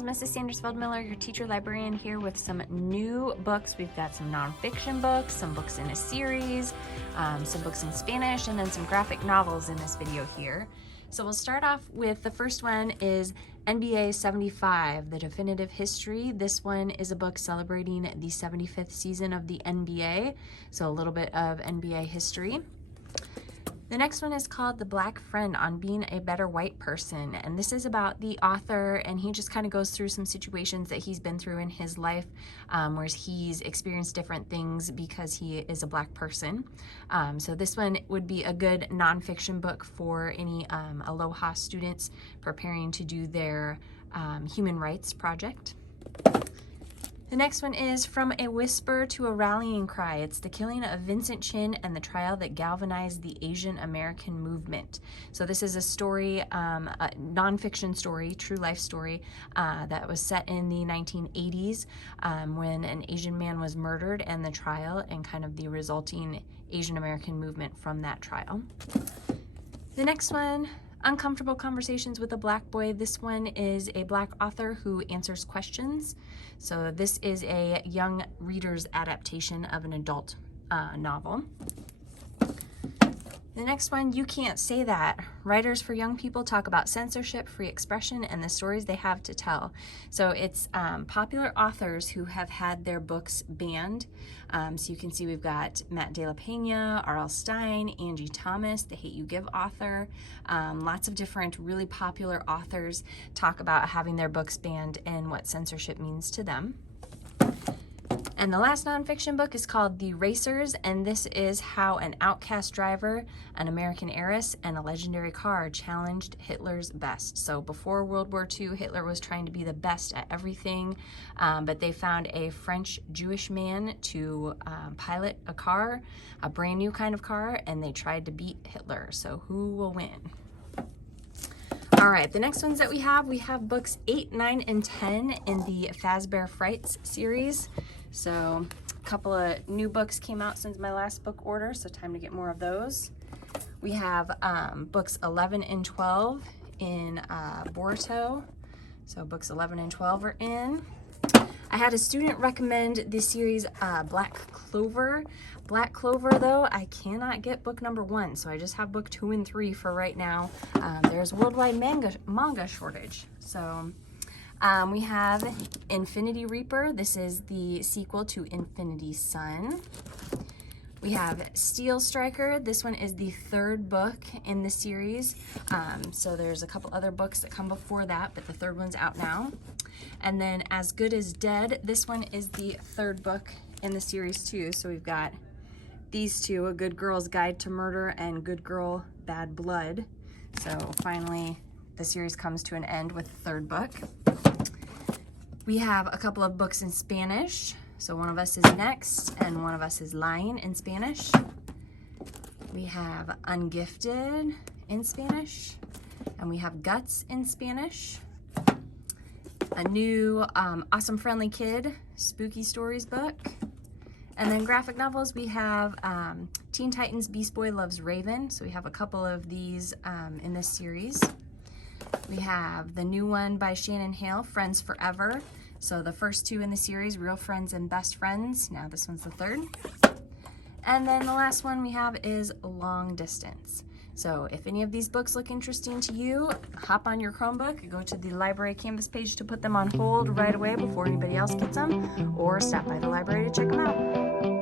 Pals, Mrs. Sandersfeld-Miller, your teacher librarian, here with some new books. We've got some nonfiction books, some books in a series, some books in Spanish, and then some graphic novels in this video here. So we'll start off with the first one is NBA 75, The Definitive History. This one is a book celebrating the 75th season of the NBA, so a little bit of NBA history. The next one is called The Black Friend on Being a Better White Person, and this is about the author, and he just kind of goes through some situations that he's been through in his life where he's experienced different things because he is a black person. So this one would be a good nonfiction book for any Aloha students preparing to do their human rights project. The next one is From a Whisper to a Rallying Cry. It's the killing of Vincent Chin and the trial that galvanized the Asian American movement. So this is a story, a nonfiction story, true life story, that was set in the 1980s when an Asian man was murdered, and the trial and kind of the resulting Asian American movement from that trial. The next one, Uncomfortable Conversations with a Black Boy. This one is a black author who answers questions. So this is a young reader's adaptation of an adult novel. The next one, You Can't Say That. Writers for young people talk about censorship, free expression, and the stories they have to tell. So it's popular authors who have had their books banned. So you can see we've got Matt De La Pena, R.L. Stein, Angie Thomas, the Hate U Give author. Lots of different really popular authors talk about having their books banned and what censorship means to them. And the last nonfiction book is called The Racers, and this is how an outcast driver, an American heiress, and a legendary car challenged Hitler's best. So before World War II, Hitler was trying to be the best at everything, but they found a French Jewish man to pilot a car, a brand new kind of car, and they tried to beat Hitler. So who will win? All right, the next ones that we have books 8, 9, and 10 in the Fazbear Frights series. So a couple of new books came out since my last book order, so time to get more of those. We have books 11 and 12 in Boruto. So books 11 and 12 are in. I had a student recommend this series Black Clover. Black Clover, though, I cannot get book number 1, so I just have book 2 and 3 for right now. There's worldwide manga shortage. So we have Infinity Reaper. This is the sequel to Infinity Sun. We have Steel Striker. This one is the 3rd book in the series. So there's a couple other books that come before that, but the 3rd one's out now. And then As Good as Dead. This one is the 3rd book in the series too. So we've got these two, A Good Girl's Guide to Murder and Good Girl, Bad Blood. So finally the series comes to an end with the 3rd book. We have a couple of books in Spanish. So one of us is Next and one of us is Lying in Spanish. We have Ungifted in Spanish, and we have Guts in Spanish. A new Awesome Friendly Kid Spooky Stories book. And then graphic novels, we have Teen Titans Beast Boy Loves Raven. So we have a couple of these in this series. We have the new one by Shannon, Hale, Friends Forever. So the first 2 in the series, Real Friends and Best Friends. Now this one's the 3rd. And then the last one we have is Long Distance. So if any of these books look interesting to you, hop on your Chromebook, go to the library Canvas page to put them on hold right away before anybody else gets them, or stop by the library to check them out.